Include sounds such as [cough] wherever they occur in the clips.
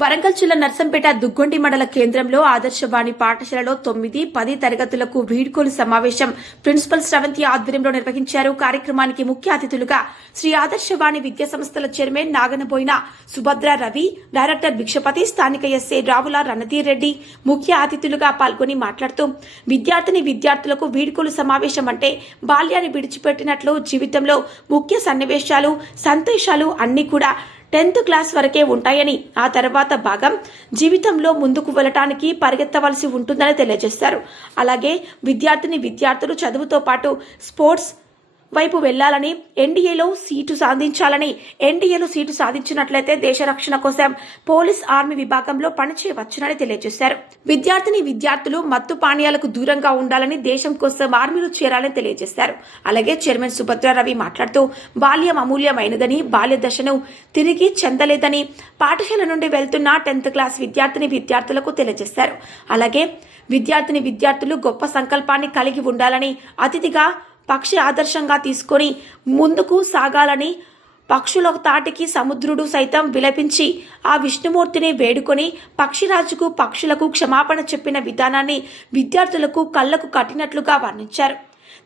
వరంగల్ జిల్లా నర్సంపేట దుగ్గొండి మండల కేంద్రంలో ఆదర్శవాణి పాఠశాలలో తొమ్మిది పది తరగతులకు వీడ్కోలు సమావేశం ప్రిన్సిపల్ స్రవంతి ఆధ్వర్యంలో నిర్వహించారు. కార్యక్రమానికి ముఖ్య అతిథులుగా శ్రీ ఆదర్శవాణి విద్యా సంస్థల చైర్మన్ నాగనబోయిన సుభద్ర రవి డైరెక్టర్ భిక్షపతి స్థానిక ఎస్ఏ రావుల రణధీర్ రెడ్డి ముఖ్య అతిథులుగా పాల్గొని మాట్లాడుతూ విద్యార్థిని విద్యార్థులకు వీడ్కోలు సమావేశం అంటే బాల్యాన్ని విడిచిపెట్టినట్లు జీవితంలో ముఖ్య సన్నివేశాలు సంతోషాలు అన్నీ కూడా టెన్త్ క్లాస్ వరకే ఉంటాయని ఆ తర్వాత భాగం జీవితంలో ముందుకు వెళ్ళటానికి పరిగెత్తవలసి ఉంటుందని తెలియజేశారు. అలాగే విద్యార్థిని విద్యార్థులు చదువుతో పాటు స్పోర్ట్స్ వైపు వెళ్ళాలని ఎన్డీఏలో సీటు సాధించాలని ఎన్డీఏలో సీటు సాధించినట్లయితే దేశ రక్షణ కోసం పోలీస్ ఆర్మీ విభాగంలో పనిచేయవచ్చునని తెలియజేశారు. విద్యార్థిని విద్యార్థులు మత్తు పానీయాలకు దూరంగా ఉండాలని దేశం కోసం ఆర్మీలో చేరాలని తెలియజేశారు. అలాగే చైర్మన్ సుభద్ర రవి మాట్లాడుతూ బాల్యం అమూల్యమైనదని బాల్య దశను తిరిగి చెందలేదని పాఠశాల నుండి వెళ్తున్న టెన్త్ క్లాస్ విద్యార్థిని విద్యార్థులకు తెలియజేశారు. అలాగే విద్యార్థిని విద్యార్థులు గొప్ప సంకల్పాన్ని కలిగి ఉండాలని అతిథిగా పక్షి ఆదర్శంగా తీసుకొని ముందుకు సాగాలని పక్షుల తాటికి సముద్రుడు సైతం విలపించి ఆ విష్ణుమూర్తిని వేడుకొని పక్షిరాజుకు పక్షులకు క్షమాపణ చెప్పిన విధానాన్ని విద్యార్థులకు కళ్ళకు కట్టినట్లుగా వర్ణించారు.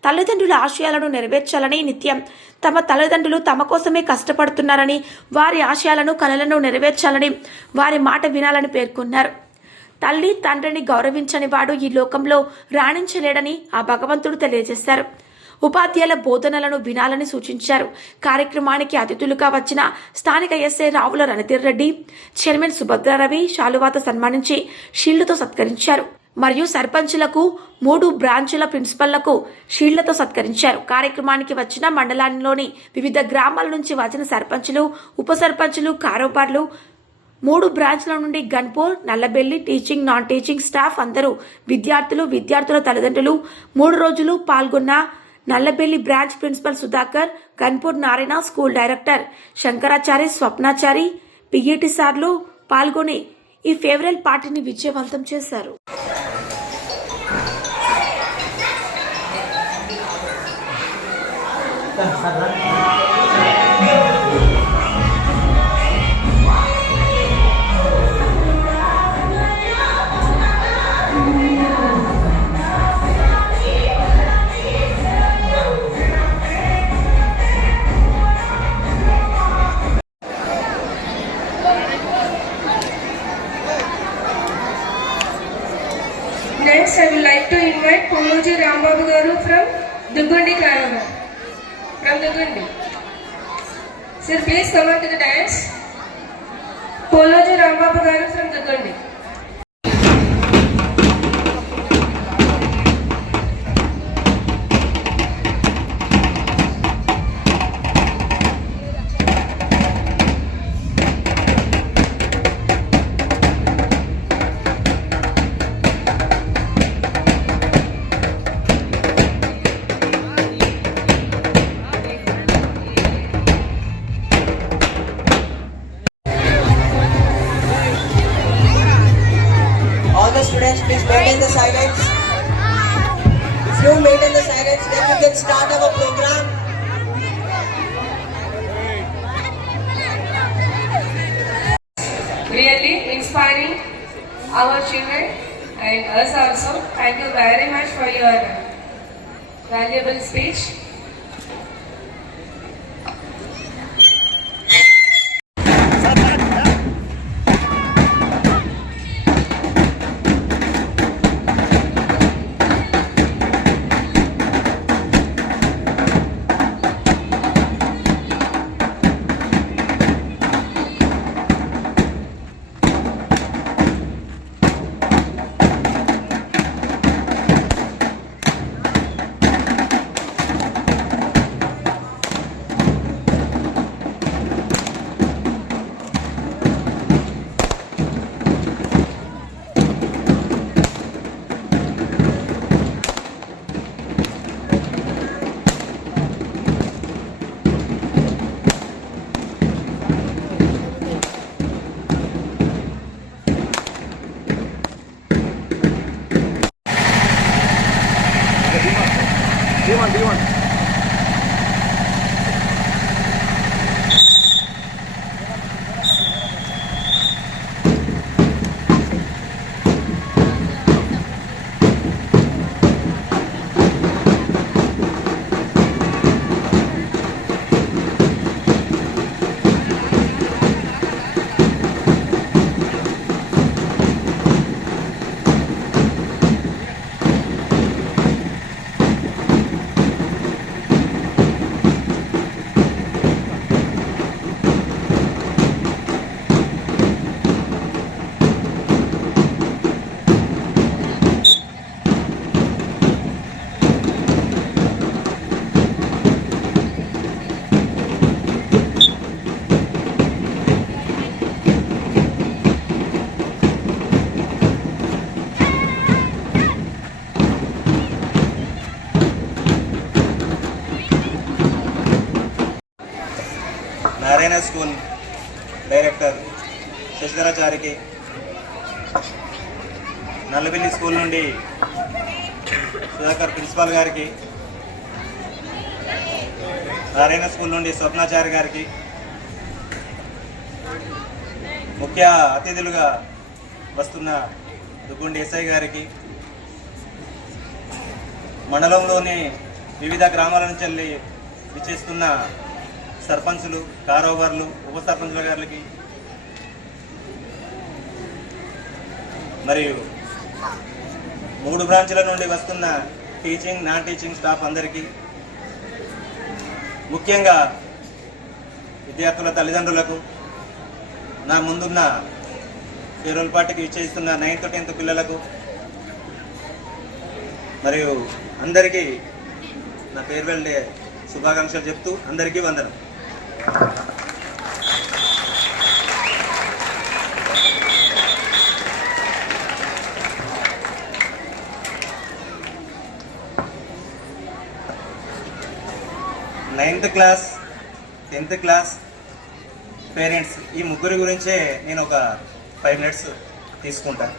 తల్లిదండ్రుల ఆశయాలను నెరవేర్చాలని నిత్యం తమ తల్లిదండ్రులు తమ కోసమే కష్టపడుతున్నారని వారి ఆశయాలను కలలను నెరవేర్చాలని వారి మాట వినాలని పేర్కొన్నారు. తల్లి తండ్రిని గౌరవించని వాడు ఈ లోకంలో రాణించలేడని ఆ భగవంతుడు తెలియజేశారు. ఉపాధ్యాయుల బోధనలను వినాలని సూచించారు. కార్యక్రమానికి అతిథులుగా వచ్చిన స్థానిక ఎస్ఐ రావుల రణధీర్ రెడ్డి చైర్మన్ సుభద్రారవి శాలువాత సన్మానించి షీల్డ్తో సత్కరించారు. మరియు సర్పంచులకు మూడు బ్రాంచుల ప్రిన్సిపల్లకు షీళ్ళతో సత్కరించారు. కార్యక్రమానికి వచ్చిన మండలాల్లోని వివిధ గ్రామాల నుంచి వచ్చిన సర్పంచులు ఉప సర్పంచులు కారోబార్లు మూడు బ్రాంచ్ల నుండి Ganpur Nallabelli teaching non teaching staff అందరూ విద్యార్థులు విద్యార్థుల తల్లిదండ్రులు మూడు రోజులు పాల్గొన్న Nallabelli branch principal Sudhakar Kanpur Narayana school director Shankarachari Swapnachari PET సార్లు పాల్గొని ఈ ఫేవరెల్ పార్టీని విజయవంతం చేశారు. [laughs] like to invite Poloji Rambabu Garu from Dugundi Caravan. From Dugundi. Sir, please come on to the dance. Poloji Rambabu students, please maintain the silence. If you maintain the silence, then we can start our program. Really inspiring our children and us also. Thank you very much for your valuable speech. Narayana school director శశిధరాచారికి Nallabelli school నుండి Sudhakar principal గారికి Narayana school నుండి స్వప్నాచారి గారికి ముఖ్య అతిథులుగా వస్తున్న Duggundi SI గారికి మండలంలోని వివిధ గ్రామాల నుంచి వెళ్ళి విచ్చేస్తున్న సర్పంచులు కారోబార్లు ఉప సర్పంచుల గారికి. మరియు మూడు బ్రాంచ్ల నుండి వస్తున్న టీచింగ్ నాన్ టీచింగ్ స్టాఫ్ అందరికీ. ముఖ్యంగా విద్యార్థుల తల్లిదండ్రులకు నా ముందున్న పార్టీకి విచ్చేస్తున్న నైన్త్ టెన్త్ పిల్లలకు మరియు అందరికీ నా పేరు వెళ్ళే శుభాకాంక్షలు చెప్తూ అందరికీ వందనం. Ninth class tenth class parents ఈ ముగ్గురి గురించే నేను ఒక ఫైవ్ మినిట్స్ తీసుకుంటాను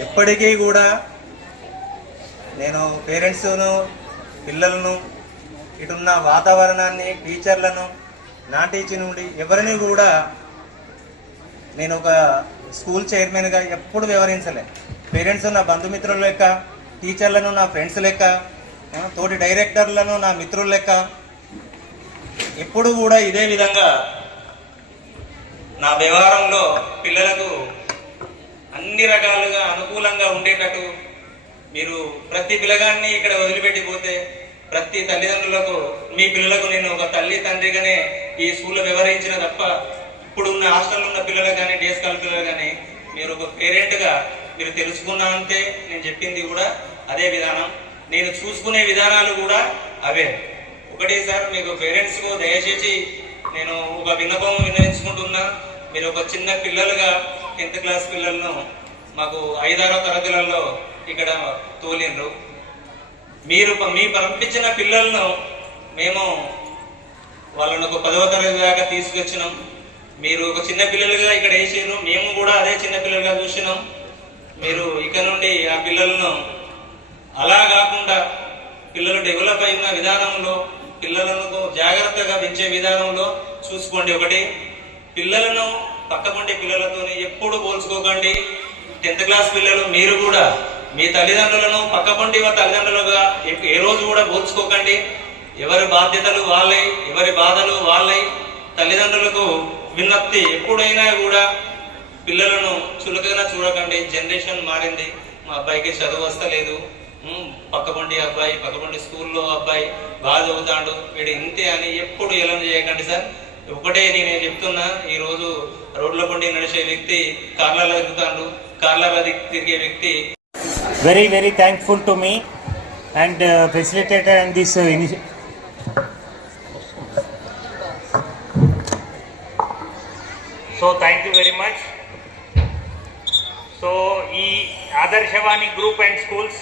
ఎప్పటికీ కూడా నేను పేరెంట్స్ను పిల్లలను ఇటున్న వాతావరణాన్ని టీచర్లను నా టీచర్ నుండి ఎవరిని కూడా నేను ఒక స్కూల్ చైర్మన్గా ఎప్పుడు వివరించలే పేరెంట్స్ నా బంధుమిత్రుల లెక్క టీచర్లను నా ఫ్రెండ్స్ లెక్క తోటి డైరెక్టర్లను నా మిత్రుల లెక్క ఎప్పుడు కూడా ఇదే విధంగా నా వ్యవహారంలో పిల్లలకు అన్ని రకాలుగా అనుకూలంగా ఉండేటట్టు మీరు ప్రతి పిల్లగాన్ని ఇక్కడ వదిలిపెట్టిపోతే ప్రతి తల్లిదండ్రులకు మీ పిల్లలకు నేను ఒక తల్లి తండ్రిగానే ఈ స్కూల్లో వివరించిన తప్ప ఇప్పుడున్న హాస్టల్లో ఉన్న పిల్లలకు కానీ డేస్ కాల్ పిల్లలు కానీ మీరు ఒక పేరెంట్గా మీరు తెలుసుకున్నా అంతే నేను చెప్పింది కూడా అదే విధానం. నేను చూసుకునే విధానాలు కూడా అవే. ఒకటి సార్ మీకు పేరెంట్స్కు దయచేసి నేను ఒక విన్నపం విన్నవించుకుంటున్నా. మీరు ఒక చిన్న పిల్లలుగా టెన్త్ క్లాస్ పిల్లలను మాకు ఐదారో తరగతులలో ఇక్కడ తోలిండ్రు. మీరు మీ పంపించిన పిల్లలను మేము వాళ్ళను ఒక పదవ తరగతి దాకా తీసుకొచ్చినాం. మీరు ఒక చిన్న పిల్లలుగా ఇక్కడ వేసారు మేము కూడా అదే చిన్న పిల్లలుగా చూసినాం. మీరు ఇక నుండి ఆ పిల్లలను అలా కాకుండా పిల్లలు డెవలప్ అయిన విధానంలో పిల్లలను జాగ్రత్తగా పెంచే విధానంలో చూసుకోండి ఒకటి. పిల్లలను పక్కకుండే పిల్లలతో ఎప్పుడు పోల్చుకోకండి. టెన్త్ క్లాస్ పిల్లలు మీరు కూడా మీ తల్లిదండ్రులను పక్కపంటి మా తల్లిదండ్రులుగా ఏ- రోజు కూడా పోల్చుకోకండి. ఎవరి బాధ్యతలు వాళ్ళై ఎవరి బాధలు వాళ్ళై తల్లిదండ్రులకు విన్నప్తి ఎప్పుడైనా కూడా పిల్లలను చులకన చూడకండి. జనరేషన్ మారింది. మా అబ్బాయికి చదువు వస్తలేదు. పక్కపండి అబ్బాయి పక్కపండి స్కూల్లో అబ్బాయి బాగా చదువుతాడు. వీడు ఇంతే అని ఎప్పుడు ఎలా చేయకండి సార్. ఒకటే నేను చెప్తున్నా. ఈరోజు రోడ్ల పండి నడిచే వ్యక్తి కార్లలో దిగుతాడు కార్లలో తిరిగే వ్యక్తి very very thankful to me and uh, facilitator and this uh, initiative. So thank you very much so ఈ ఆదర్శవాణి గ్రూప్ అండ్ స్కూల్స్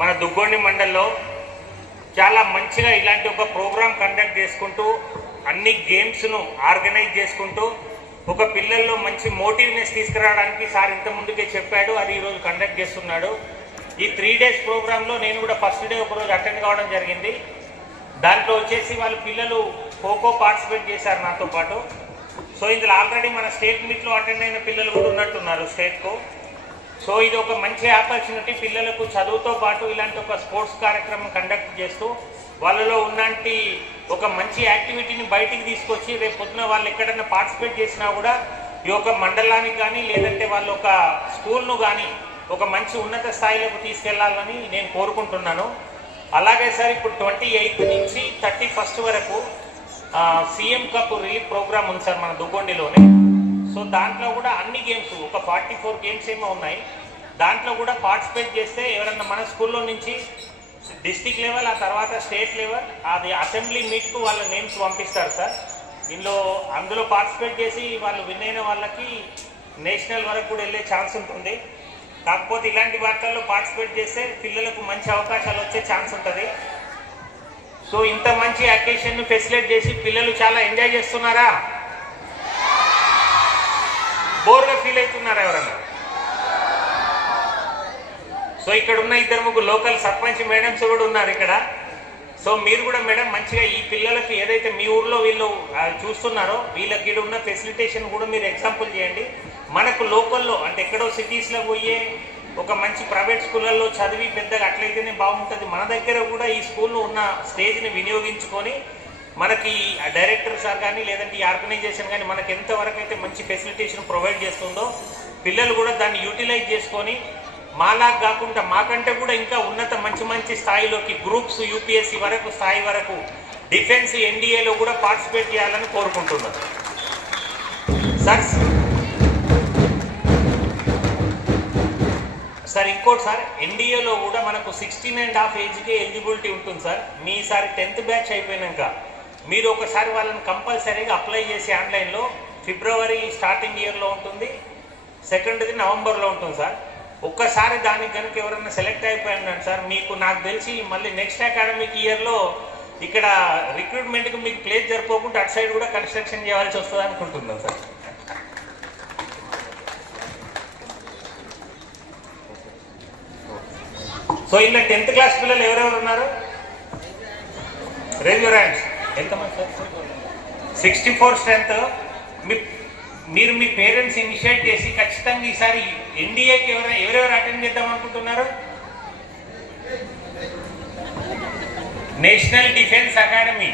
మన దుగ్గొండి మండల్లో చాలా మంచిగా ఇలాంటి ఒక ప్రోగ్రామ్ కండక్ట్ చేసుకుంటూ అన్ని గేమ్స్ను ఆర్గనైజ్ చేసుకుంటూ ఒక పిల్లల్లో మంచి మోటివ్నెస్ తీసుకురావడానికి సార్ ఇంత ముందుకే చెప్పాడు అది ఈరోజు కండక్ట్ చేస్తున్నాడు ఈ త్రీ డేస్ ప్రోగ్రాంలో నేను కూడా ఫస్ట్ డే ఒక రోజు అటెండ్ కావడం జరిగింది. దాంట్లో వచ్చేసి వాళ్ళు పిల్లలు ఖోఖో పార్టిసిపేట్ చేశారు నాతో పాటు. సో ఇందులో ఆల్రెడీ మన స్టేట్ మీట్లో అటెండ్ అయిన పిల్లలు కూడా ఉన్నట్టున్నారు స్టేట్కు సో ఇది ఒక మంచి ఆపర్చునిటీ పిల్లలకు చదువుతో పాటు ఇలాంటి ఒక స్పోర్ట్స్ కార్యక్రమం కండక్ట్ చేస్తూ వాళ్ళలో ఉన్నంటి ఒక మంచి యాక్టివిటీని బయటికి తీసుకొచ్చి రేపు పొద్దున వాళ్ళు ఎక్కడైనా పార్టిసిపేట్ చేసినా కూడా ఈ యొక్క మండలానికి కానీ లేదంటే వాళ్ళు ఒక స్కూల్ను కానీ ఒక మంచి ఉన్నత స్థాయిలోకి తీసుకెళ్ళాలని నేను కోరుకుంటున్నాను. అలాగే సార్ ఇప్పుడు ట్వంటీ ఎయిత్ నుంచి థర్టీ ఫస్ట్ వరకు సీఎం కప్ రిలీఫ్ ప్రోగ్రామ్ ఉంది సార్ మన దుగ్గొండిలోనే. సో దాంట్లో కూడా అన్ని గేమ్స్ ఒక ఫార్టీ ఫోర్ గేమ్స్ ఏమో ఉన్నాయి. దాంట్లో కూడా పార్టిసిపేట్ చేస్తే ఎవరన్నా మన స్కూల్లో నుంచి డిస్టిక్ లెవెల్ ఆ తర్వాత స్టేట్ లెవెల్ అది అసెంబ్లీ మీట్కు వాళ్ళ నేమ్స్ పంపిస్తారు సార్. ఇందులో అందులో పార్టిసిపేట్ చేసి వాళ్ళు విన్ అయిన వాళ్ళకి నేషనల్ వరకు కూడా వెళ్ళే ఛాన్స్ ఉంటుంది. కాకపోతే ఇలాంటి వార్తల్లో పార్టిసిపేట్ చేస్తే పిల్లలకు మంచి అవకాశాలు వచ్చే ఛాన్స్ ఉంటుంది. సో ఇంత మంచి అకేషన్ను ఫెసిలేట్ చేసి పిల్లలు చాలా ఎంజాయ్ చేస్తున్నారా? బోర్గా ఫీల్ అవుతున్నారా ఎవరన్నా? సో ఇక్కడ ఉన్న ఇద్దరు ముగ్గురు లోకల్ సర్పంచ్ మేడమ్స్ కూడా ఉన్నారు ఇక్కడ. సో మీరు కూడా మేడం మంచిగా ఈ పిల్లలకి ఏదైతే మీ ఊర్లో వీళ్ళు చూస్తున్నారో వీళ్ళకి ఉన్న ఫెసిలిటేషన్ కూడా మీరు ఎగ్జాంపుల్ చేయండి. మనకు లోకల్లో అంటే ఎక్కడో సిటీస్లో పోయే ఒక మంచి ప్రైవేట్ స్కూళ్ళల్లో చదివి పెద్దగా అట్లయితేనే బాగుంటుంది. మన దగ్గర కూడా ఈ స్కూల్లో ఉన్న స్టేజ్ని వినియోగించుకొని మనకి డైరెక్టర్ సార్ కానీ లేదంటే ఈ ఆర్గనైజేషన్ కానీ మనకి ఎంతవరకు అయితే మంచి ఫెసిలిటేషన్ ప్రొవైడ్ చేస్తుందో పిల్లలు కూడా దాన్ని యూటిలైజ్ చేసుకొని మాలా కాకుండా మాకంటే కూడా ఇంకా ఉన్నత మంచి మంచి స్థాయిలోకి గ్రూప్స్ యూపీఎస్సీ వరకు స్థాయి వరకు డిఫెన్స్ ఎన్డీఏలో కూడా పార్టిసిపేట్ చేయాలని కోరుకుంటున్నాను. సార్ సార్ ఇంకోటి సార్ ఎన్డీఏలో కూడా మనకు సిక్స్టీన్ అండ్ హాఫ్ ఏజ్కే ఎలిజిబిలిటీ ఉంటుంది సార్. మీ ఈసారి టెన్త్ బ్యాచ్ అయిపోయినాక మీరు ఒకసారి వాళ్ళని కంపల్సరీగా అప్లై చేసి ఆన్లైన్లో ఫిబ్రవరి స్టార్టింగ్ ఇయర్లో ఉంటుంది సెకండ్ది నవంబర్లో ఉంటుంది సార్. ఒక్కసారి దానికి కనుక ఎవరైనా సెలెక్ట్ అయిపోయినారు సార్ మీకు నాకు తెలిసి మళ్ళీ నెక్స్ట్ అకాడమిక్ ఇయర్లో ఇక్కడ రిక్రూట్మెంట్కి మీకు ప్లేస్ జరిపోకుండా అటు సైడ్ కూడా కన్స్ట్రక్షన్ చేయాల్సి వస్తుంది అనుకుంటున్నాం సార్. సో ఇలా టెన్త్ క్లాస్ పిల్లలు ఎవరెవరు ఉన్నారు? రేజ్ యువర్ హ్యాండ్స్ ఎంతమంది సార్? సిక్స్టీ ఫోర్ స్ట్రెంత్ మీ మీరు మీ పేరెంట్స్ ఇనిషియేట్ చేసి ఖచ్చితంగా ఈసారి ఎన్డీఏకి ఎవరైనా ఎవరెవరు అటెండ్ చేద్దాం అనుకుంటున్నారు? National defence academy.